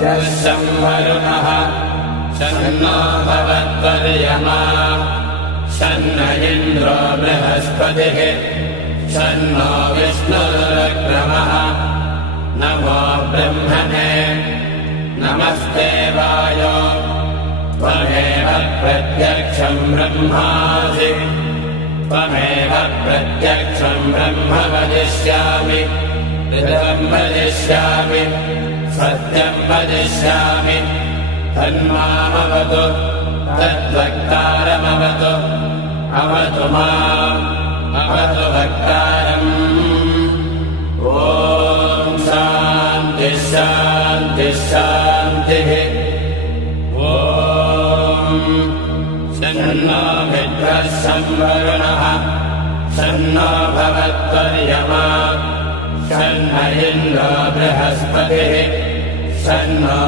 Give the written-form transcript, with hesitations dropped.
संवरुणः शन्नो भवत्वर्यमा शन्न इन्द्रो बृहस्पतिः शन्नो विष्णुरुक्रमः नमो ब्रह्मणे नमस्ते वायो त्वमेव प्रत्यक्षं ब्रह्मासि त्वमेव प्रत्यक्षं ब्रह्म वदिष्यामि ऋतं वदिष्यामि सत्यं वदिष्यामि तन्मामवतु तद्वक्तारमवतु अवतु माम् अवतु वक्तारम् ॐ शान्ति शान्ति शान्तिः ॐ शन्नो मित्रः संवरुणः शन्नो भवत्वर्यमा शन्न इन्द्रो बृहस्पतिः शन्नो